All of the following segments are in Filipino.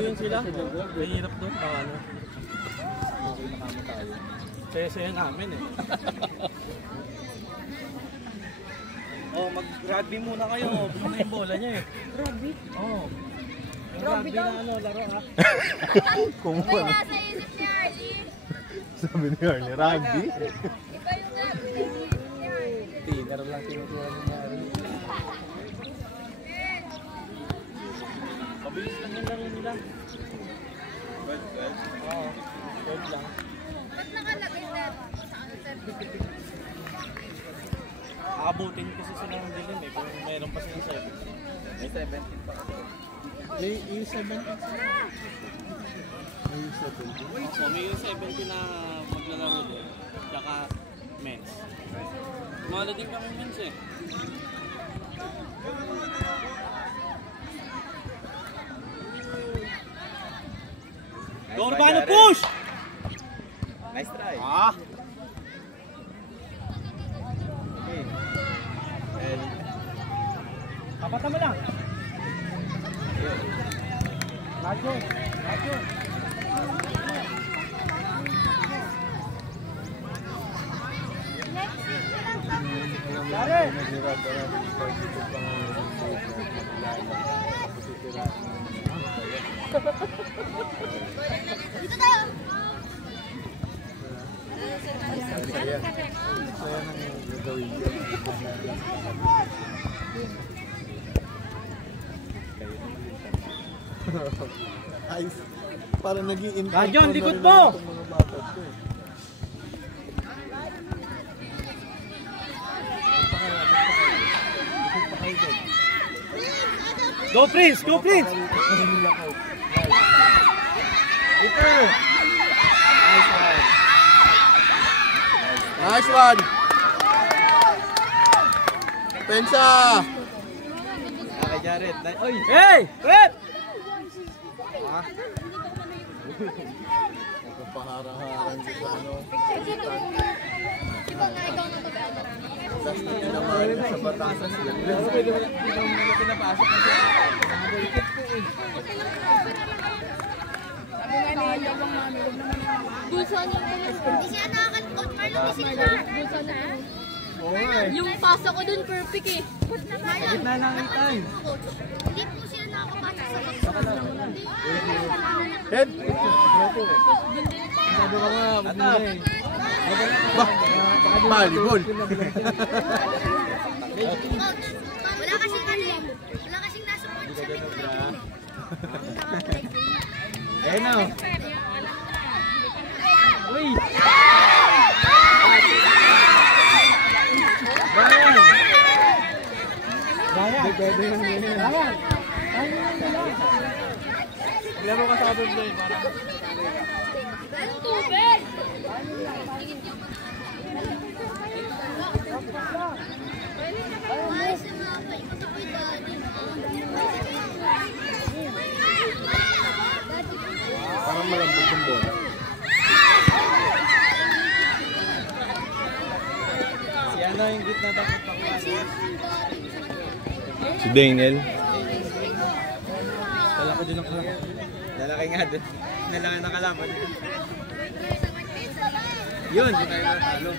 Yun sila. Mahirap doon. Ano? Okay na kami tayo. Saya-saya namin eh. Oh, mag-rugby muna kayo. Bumuna yung bola niya eh. Rugby? Oo. Oh. Yung rugby na ano, laro ha. Kung ano. Sabi ni Arnie, rugby? Iba yung rugby. Tiner lang tinutuwa niya. Mabilis lang yung laro nila. Oo. 12 lang. Ba't nakalagay na sa ano certificate? Aabutin kasi sila ng dilim eh. Kung mayroon pa silang 7. May 17 pa kasi. May U17 sila. May U17? So may U17 na maglalaro din. Tsaka men's. Kumala din kami men's eh. Go Urbano, push! Nice try. Ah! Okay. Kapata mo lang! Radyo! Radyo! Yari! Dito tayo! Saya nang gagawin yun. Ayos. Parang nag-i-intro. Radyo, likod mo! Go Prince! Go Prince! Ito! Nice one! Pensa! Okay, Jared. Oy! Hey! Red! Nagpapaharang-harang dito ano. Ikaw na, ikaw na to. Tapos na naman sa Batangas yan. Pinapasok na siya. Bulsa niya. Hindi siya nakakal-coach. Marlon, hindi sila na. Bulsa na. Yung pasa ko dun perfect eh. Marlon, Na lang time. hindi po sila nakakapasok sa box. Head! Sabi ko nga, magmula eh. Bah! Volleyball! Wala kasing ano eh. Wala kasing nasupport sa mga. Ayun na. Uy! Bayan! Bayan! Pwede yun yun. Bayan! Laro ka sa abog doon. Ang tubig! Ay, sa mga paikutan. Parang malambot yung bola. Si ano yung gitna dapat pakuha. Si Daniel. Wala ko din ako. Lalaki nga din. Lalaki na kalaban. Yun, di tayo matalo.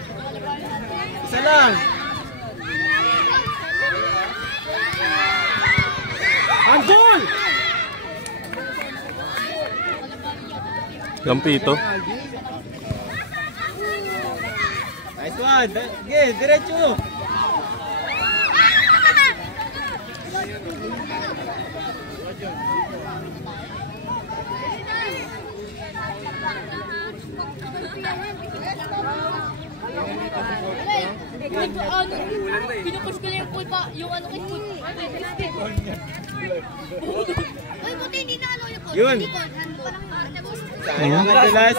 Isa lang! Ang goal! Lampito. Nice one. Okay, diretso. Pinupush ko na yung pool pa, yung ano kay pool. Ay, buti hindi na ano yung pool. Yun. Sayang ang dalas.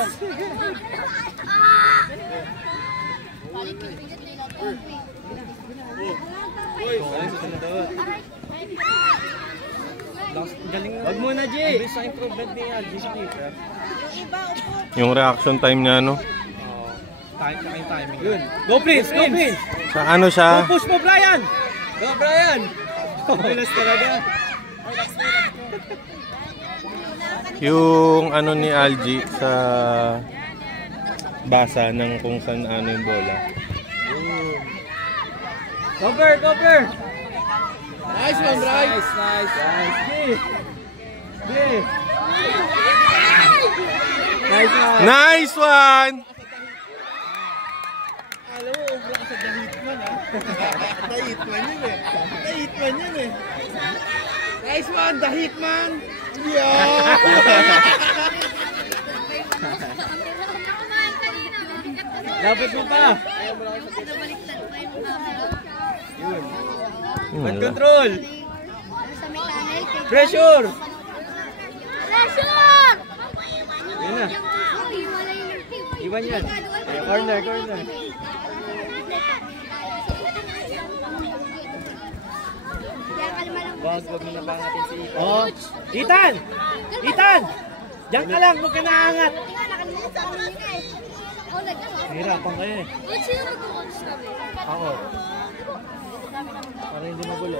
Palit pinipilit nila ito. Uy, sa sunod. Galing na. Wag muna, G. Sa improvement ni Algie sa keeper. Yung reaction time niya, no? Yung timing. Yun. Go Prince! Go Prince! Sa ano siya? Go push mo, Brian! Go, Brian. Bilas talaga. Yung ano ni Algie sa basa ng kung saan ano yung bola. Cover, cover! Nice one, Bray! Nice. G! Nice one! Nice one! Alam mo, ubra ka sa The Hitman, ha? The Hitman yun, eh. The Hitman yun, eh. Nice one, The Hitman! Yeah! Lapit mo pa! Yun. Bad control! Pressure! Pressure! Yun na. Iwan yan. Corner, corner. Wag mo napangatin si Ethan. Oh, Ethan! Ethan! Diyan ka lang, huwag ka naangat. Hirapan kayo, eh. Sino mag-coach kami? Ako. Para hindi magulo.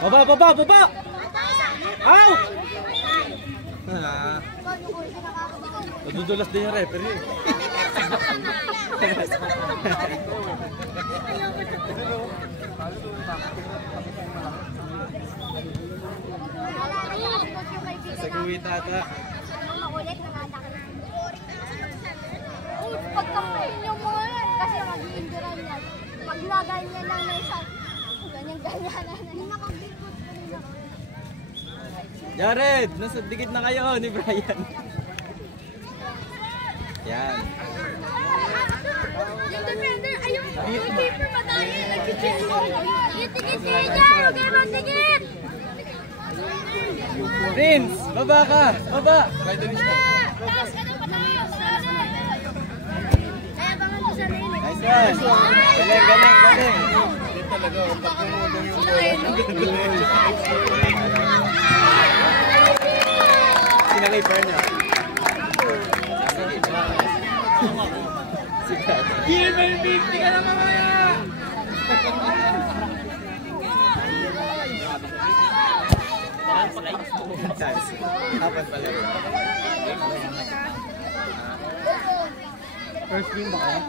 Baba! Out! Nadudulas din yung referee. Sa guwit ata. Pagkampay niyo mo yan, kasi mag-iindiran yan. Paglagay niya lang na isa, ganyan-ganyan na. Hindi na mag-bigod. Jared, nasa dikit na kayo ni Brian. Yan. Yung defender, ayun, yung keeper pa tayo, nag-check mo. Itikit niya dyan, kayo mag-tikit. Prince, baba ka! Baba! Taas ka ng pataas. Kaya bangan ko sa rin. Nice one! Galing! Hindi talaga, pag pumulong yung bola. Sinakiper na. Gilbert, 50 ka na mamaya! Apat pala rin. First game ba kayo?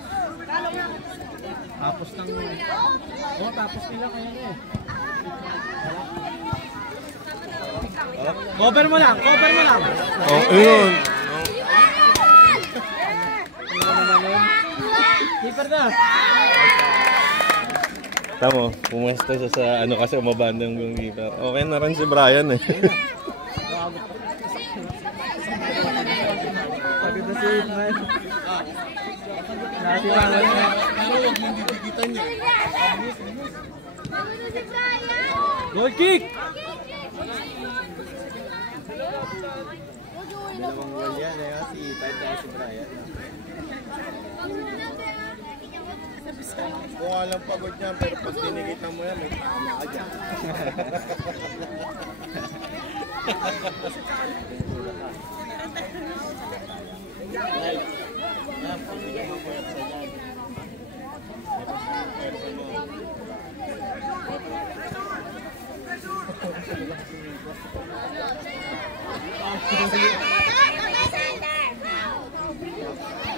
Tapos ng... tapos nila kaya na, eh. Cover mo lang! Oh, ayun. Keeper na! Tamo, pumwesto siya sa ano kasi umabandang yung keeper. Okay na rin si Brian, eh. Pagod na si Hitman. Pero huwag mong didigitan niya. Goal kick! Dalawang Dalawang goal yan, si Ethan at si Brian. Kung alam pagod niya, pero pag dinigitan mo yan, may tama ka dyan.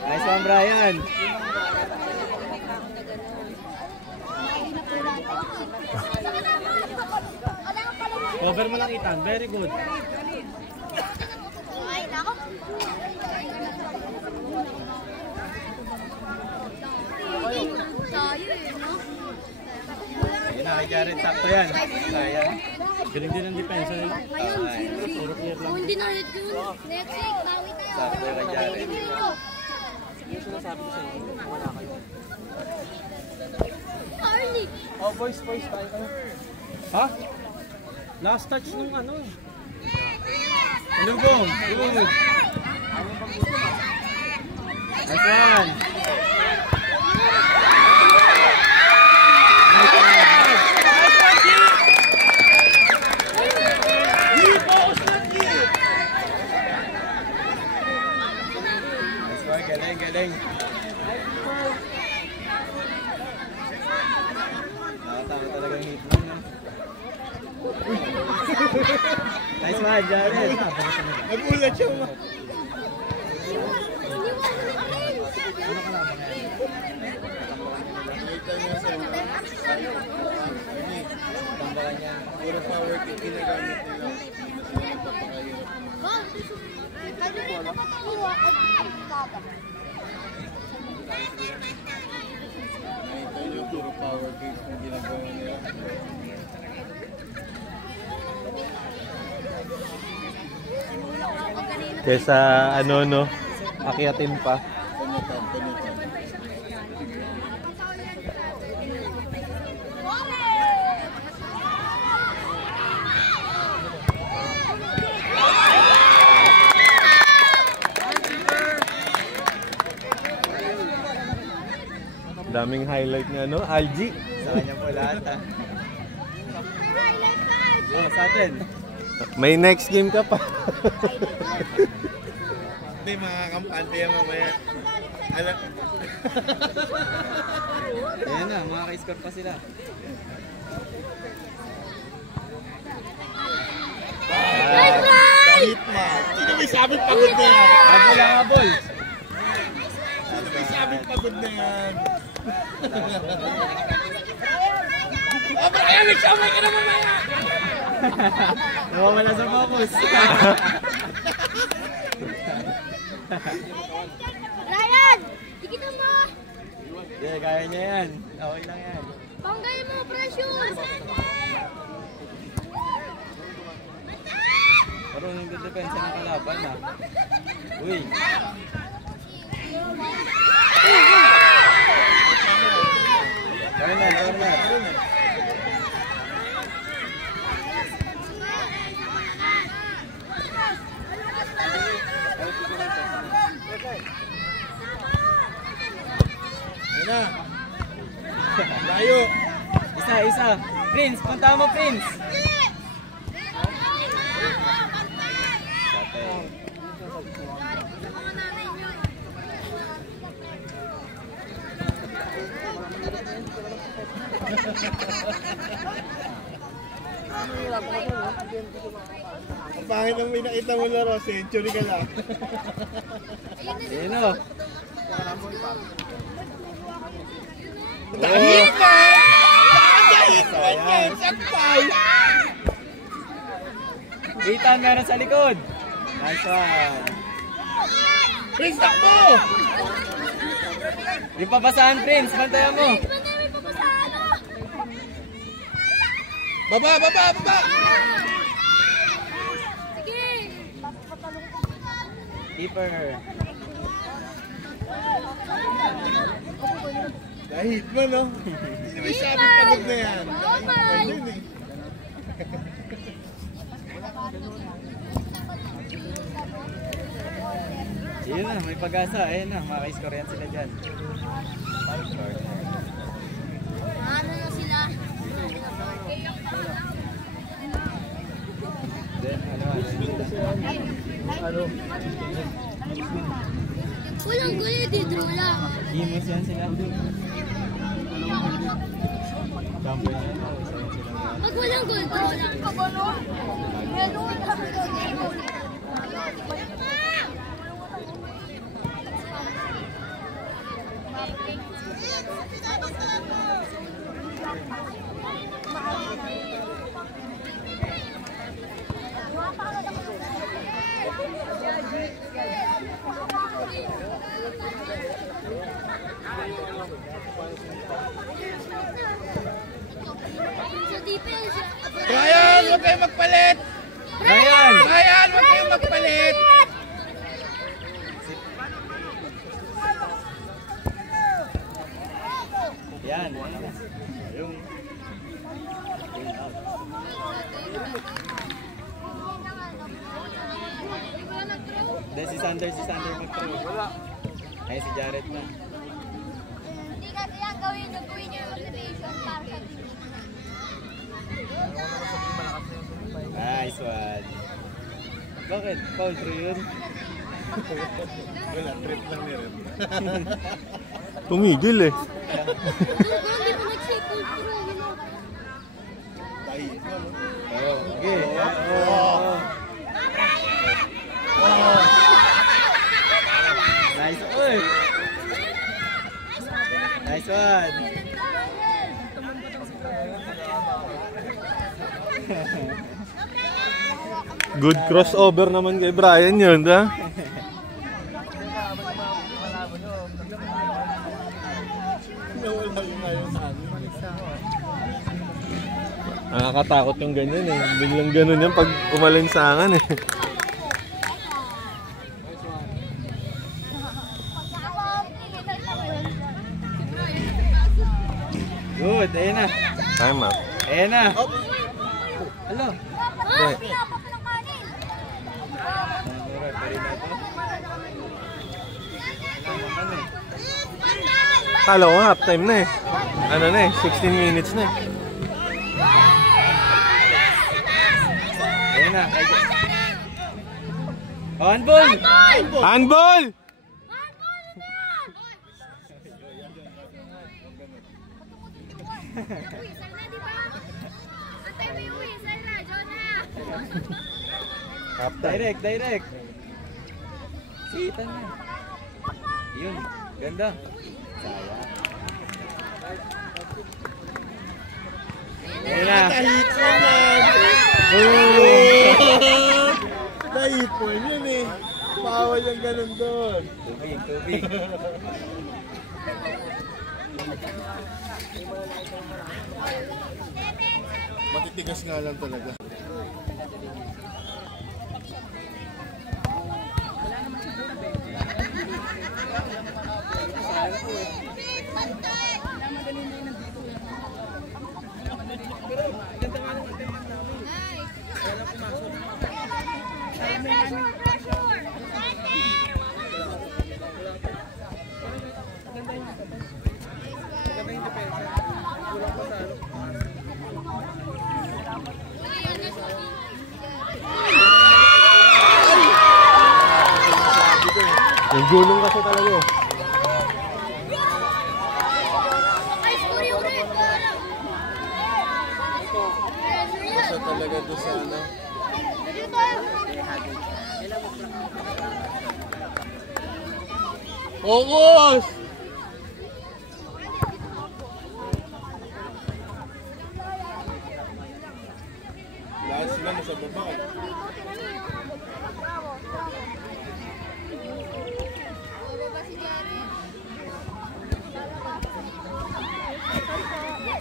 Nice one, Brian! Cover mo lang, Ethan. Very good. Ay, nako. Tayo eh, no? Yun na, kay Jared, sakto yan. Sayang. Galing din ang depensa nila. Ayun, 0-0. Puro clear lang. Kung hindi na hit yun, next week, bawi tayo. Sakto kay Jared. Yung sinasabi ko sa inyo, wala kayo. Arnie. Oh, boys, tayo kayo. Ha? Last touch nung ano. Lugong! Lugong! Nice one! Di post na galing. Nakatama talaga yung hit man. Nice one, Jared. Nagulat siya mo. Tambakan niya. Puro power kick ginagamit nila. Nakita niyo, puro power kick yung ginagawa nila. Kesa ano no, akyatin pa. Panyatan, panyatan. Daming highlight nga no, Algie. Sa kanya po lahat ah. Oh, sa atin. May next game ka pa. Hindi, mga kampante yan mamaya. Alam. Ayan na, makaka-score pa sila. Kahit ma. Sino may sabing pagod na yan? Habol ang habol. Sino may sabing pagod na yan? Ayan, nagsamay ka na mamaya! Nawawala sa focus. Ryan! Dikita mo! Yeah, kaya niya yan. Okay lang yan. Banggay mo, pressure! Parang yung good defense ng kalaban ah. Uy. Corner, corner. Ayan na. Layo. Isa. Prince, punta mo Prince. Ang pangit ang may nakita mo laro, century ka lang. Ayun o. Dahil pa! Dahil pa yan! Sakpay! Ethan, meron sa likod. Nice one. Prince, takbo! Yung papasahan Prince, bantayan mo. Baba! Keeper. Dahil mo, no? Sino may sabing pagod na yan? Ayun eh. Yun na, may pag-asa. Ayun na, makaka-score yan sila dyan. Ano na sila? Then, ano? Walang gulit, draw lang. Imos yan sila. Champion yan. Isa yan sila. Pag walang goal, draw lang. Sa defense. Ryan, huwag kayong magpalit! Ryan! Ryan, huwag kayong magpalit! Yan. Yung... Then si Sander mag-throw. Wala. Ay, si Jared na. Hindi kasi yan gawin niyo yung rotation para sa team. Nice one. Bakit? Foul through yun? Wala, trip lang meron. Tumigil eh. Hindi mo nag-shake cold bro, you know. Okay. Nice. Uy. Nice one. Good crossover naman kay Brian yun, ha? Nakakatakot yung ganyan eh. Biglang ganun yan pag umalinsangan eh. Good. Ayan na. Time up. Ayan na. Hello. Okay. Kala ko half time na eh. Ano na eh, 16 minutes na eh. Ayan na. Handball! Handball! Whistle na, di ba? Antay mo yung whistle na, Jonah! Half time. Direct. Sitan na. Yun. Ganda. Ayan na. Kahit po Kahit po yun eh. Bawal yung ganun doon. Tubig. Matitigas nga lang talaga. Yung gulong kasi talaga eh. Ay, sorry ulit! Basta talaga doon sa ano. Focus! Lahat sila nasa baba eh.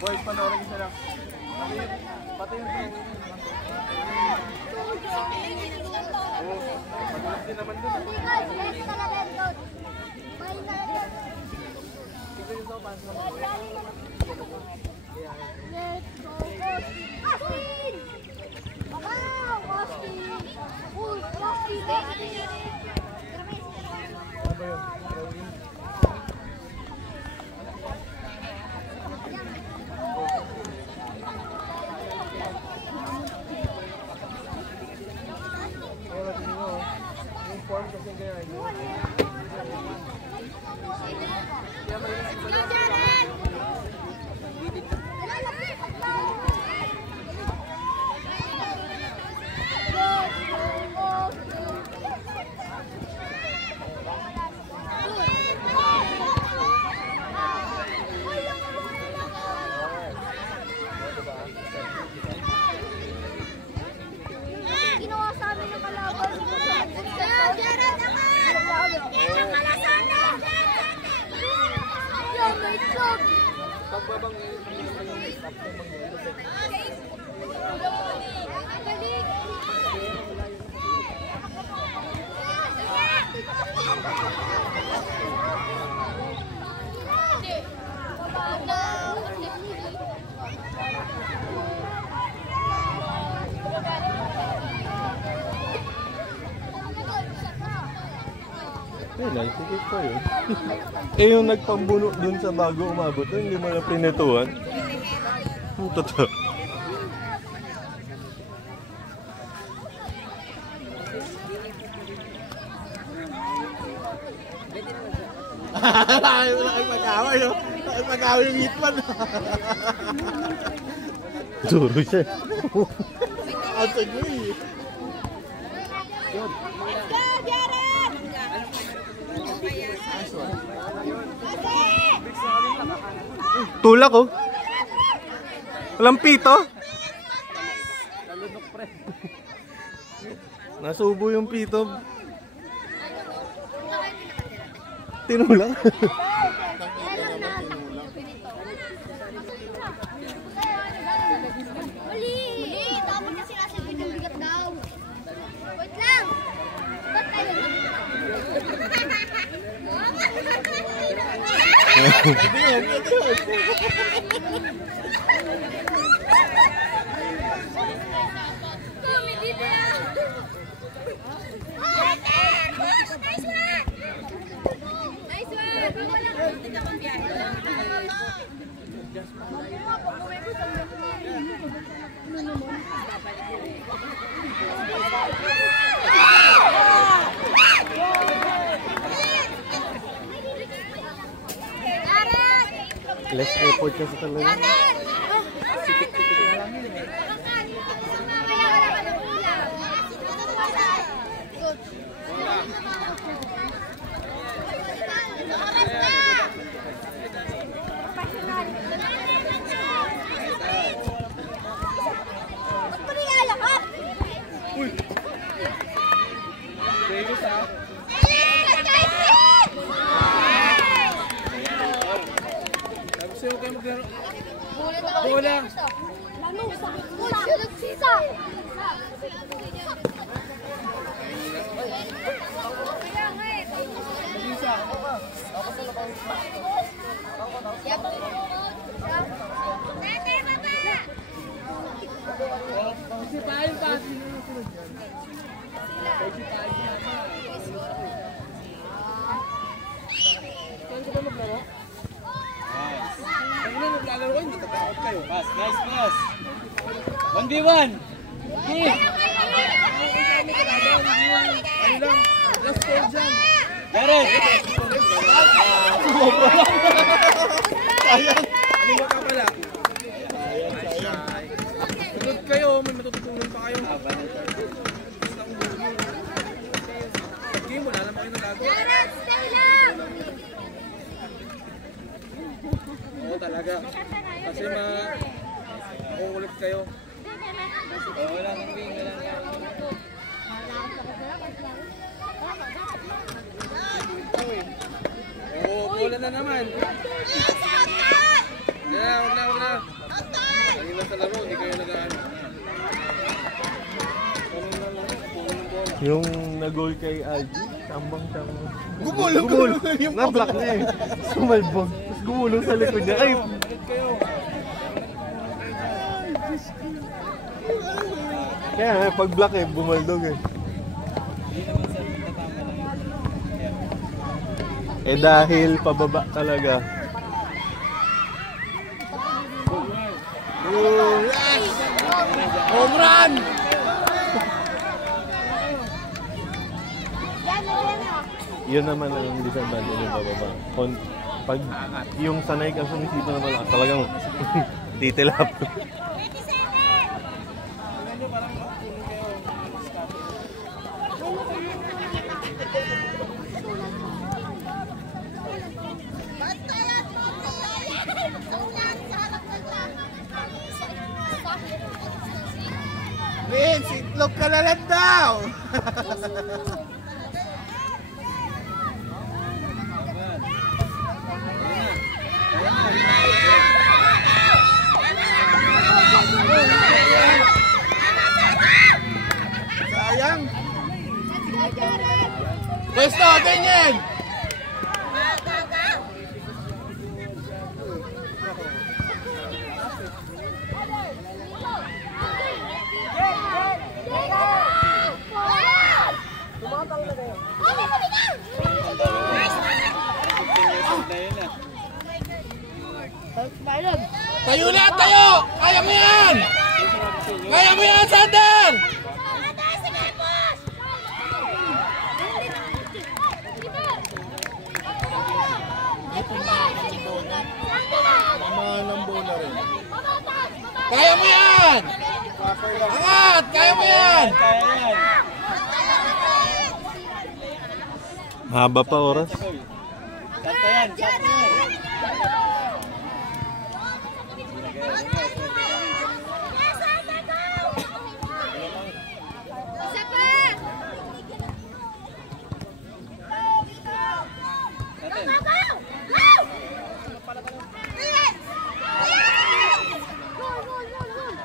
Boys, panoorin isa lang. Pati yung drawing. Oo, matulis din naman dun. Tignan yung sopas naman. Ano ba yun? Drawing? Ginawa sa amin yung kalaban. Jared naman! Yan pala sana! Yan, may club! Pagbabang naman yung make-up ng mga Galing! Sikit pa yun. Eh yung nagpambuno dun sa bago umabot, hindi mo na prinetuhan. Totoo. Mag-away, no? Mag-away yung hitman. Suro siya. Ang sagli. Let's go, Jared! Tulak oh. Walang pito. Nasubo yung pito. Tinulak. Uli! Dapat kasi nasa bigat daw. Wait lang! Ba't tayo? Kami dito yan! Nice one! Nice one! Less effort kasi talaga. Sa'yo kayo maglaro. Bola! Bola! Sisa! Sipahin pa. Saan ka ba maglaro? Ano na maglalaro kayo? Natatakot kayo. Pass, nice pass. 1v1. Okay. Ano lang? Last call dyan. Jared. Sayang. Ano ba ka pala? Sunod kayo. May matututunan pa kayo. Game, wala naman kayo nagago. Oo talaga. Kasi makukulit kayo. Wala nang wing, wala nang Oo, bola na naman. Wag na. Kanina sa laro, hindi kayo nag-ano. Yung nag-goal kay Algie, tambang-tambang. Gumulong. Na-block na eh. Sumalbog. Tapos gumulong sa likod niya. Ay! Kaya pag-block eh, bumaldog eh. Eh dahil pababa talaga. Home run! Yun naman ang disadvantage ng pababa. Pag yung sanay ka sumisipa naman, talagang titilap. Vince, itlog ka na lang daw! Sayang! Pwesto, ganyan! Tayo na, tayo! Kaya mo yan! Kaya mo yan, Sander! yan. Kaya yan. Mahaba pa oras. Sakto yan. Sakto yan. Isa pa! Babaw! Wow! Yes! Yes! Goal, goal, goal, goal!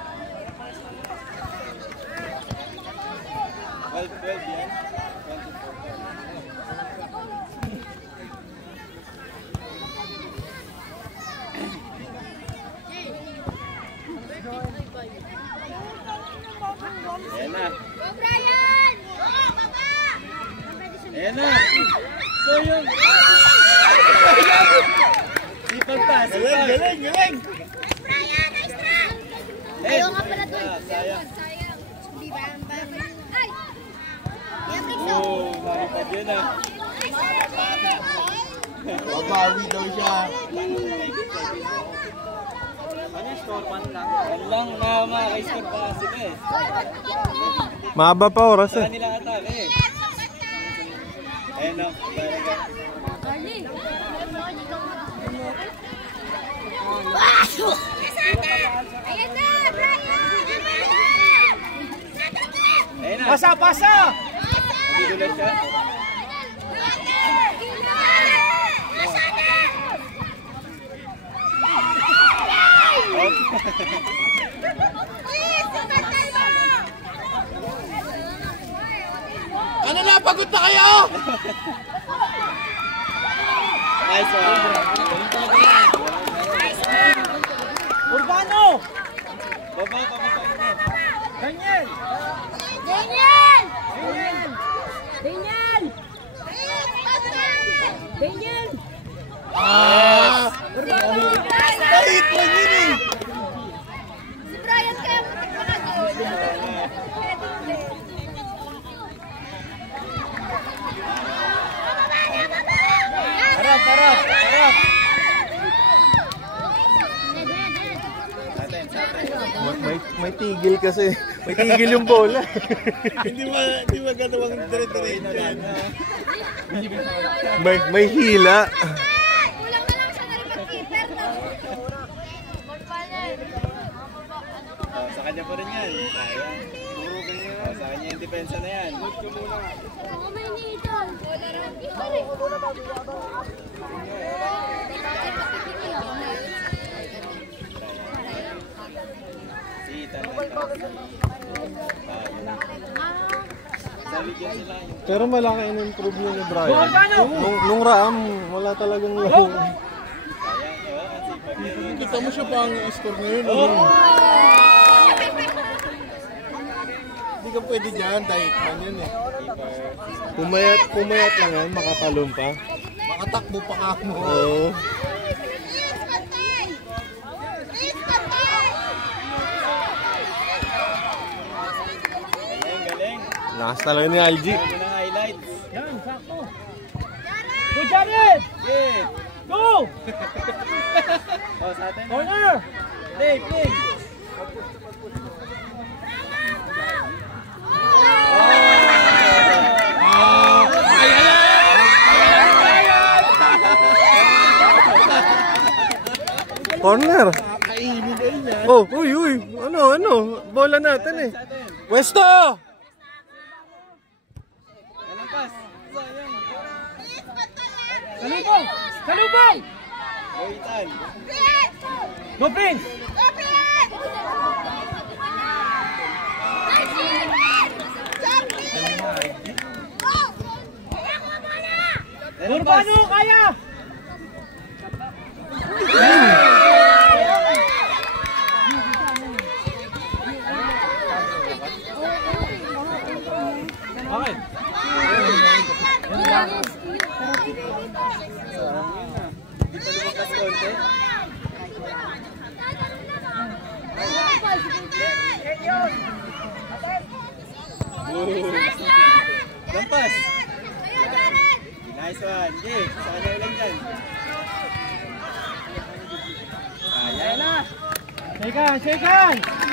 12 yan. 24. Ayan na. Go, Brian! Go, baba! Ayan na. So yun. Sipag pa. Sipag. Galing, galing. Brian, nice try! Ayaw nga pala doon. Sayang. Sayang. Hindi ba? Ay! Yan, Rixo. Oh, maripad yun ah. Babawi daw siya. Ano yung score? 1 lang. 1 lang na maka-score pa sila eh. Mahaba pa oras Sa eh. kanila atal eh. Ayun na. Carly! Ayan na, Brian! Ayun na. Pasa, pasa! Nagugulat siya. Ano na, pagod na kayo? Nice one. Urbano! Baba. Daniel! Daniel! Daniel! Daniel! Ah! Kahit mo yun eh! Si Brian kaya mo nagpakagod. Harap. May tigil kasi. May tigil yung bola. Hindi magandang dire-diretso yan. may hila. Kulang na lang siya na rin mag-keeper. Sa kanya pa rin yan. Sayang. Sa kanya yung depensa na yan. Mucho muna. Ako may nidol. Wala rin keeper. Sita na. Sabi dyan sila yung Pero malaki ang improve niya ni Brian. Nung Raam, wala talagang laro. sayang. Kasi pag yun. Kita mo siya pa ang score ngayon. Hindi ka pwede dyan, Daikman yun eh. Pumayat lang yan, makatalon pa. Makatakbo pa ka mo. Oo. Galing. Lakas talaga ni Algie. Ano ng highlights? Yan, sakto. Go, Jared! Yeah. Go! Oh, sa atin. Corner! Play. Corner. Kainin na yun yan. Oh, uy. Ano? Bola natin eh. Westo! Anong pass? Sayang. Salubong! Oitan. Go, Prince! Urbano, kaya! Okay. Di pa lumakas konti. Lampas. Nice one. Di, sa kanya ulan dyan. Ayan na. Shake hands!